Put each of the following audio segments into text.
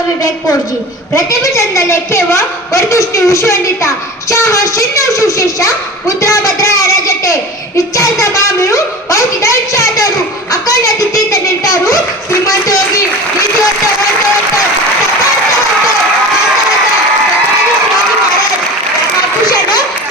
विवेक पोरजी प्रतिभचंद लेखे व वरदृष्टी विश्ववंदिता शाह शिन्नव शिवशेषा मुद्रा भद्रा राजटे इच्छा सभा मिळू बहुतिदांश आदरू अखंड तिथीत निर्धारू श्रीमंत योगी निधिवंत वंतवंत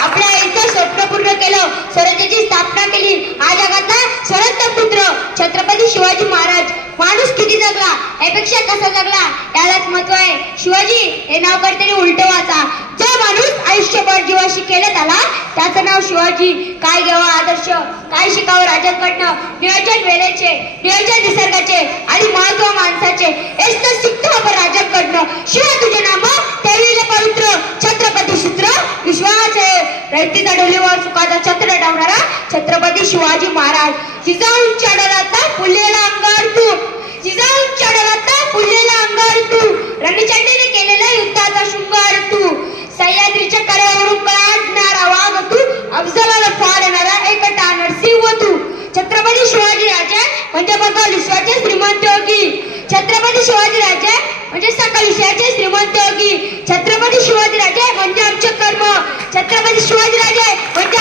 आपल्या आईचं स्वप्न पूर्ण केलं, स्वराज्याची स्थापना केली. हा जगातला स्वरंत पुत्र छत्रपती शिवाजी महाराज माणूस किती जगला यापेक्षा कसा जगला यालाच महत्व आहे. शिवाजी हे नाव काहीतरी उलट वाचा. जो माणूस आयुष्यभर जीवाशी केलं त्याला त्याचं नाव शिवाजी. काय घ्यावा आदर्श, काय शिकावं राजांकडनं, नियोजन वेळेचे, नियोजन निसर्गाचे आणि महत्व माणसाचे हेच तर शिकतो आपण राजांकडनं. शिवाय तुझे नाम ठेविले पवित्र छत्रपती सूत्र विश्वास आहे. रयतीचा डोलीवर सुखाचा छत्र डावणारा छत्रपती शिवाजी महाराज. जिजाऊन चढवला फुललेला अंगार तू, जिजाऊन चढवला फुललेला अंगार तू, रणचंडीने केलेला युद्धाचा शृंगार तू, सह्याद्रीच्या कड्यावरून काढणारा वाघ तू, अफजलाला फाडणारा एकटा नरसिंह तू. छत्रपती शिवाजी राजे म्हणजे बघा विश्वाचे श्रीमंत योगी. छत्रपती शिवाजी राजे म्हणजे सकल विश्वाचे श्रीमंत योगी. छत्रपती शिवाजी राजे म्हणजे आमचे कर्म. छत्रपती शिवाजी राजे म्हणजे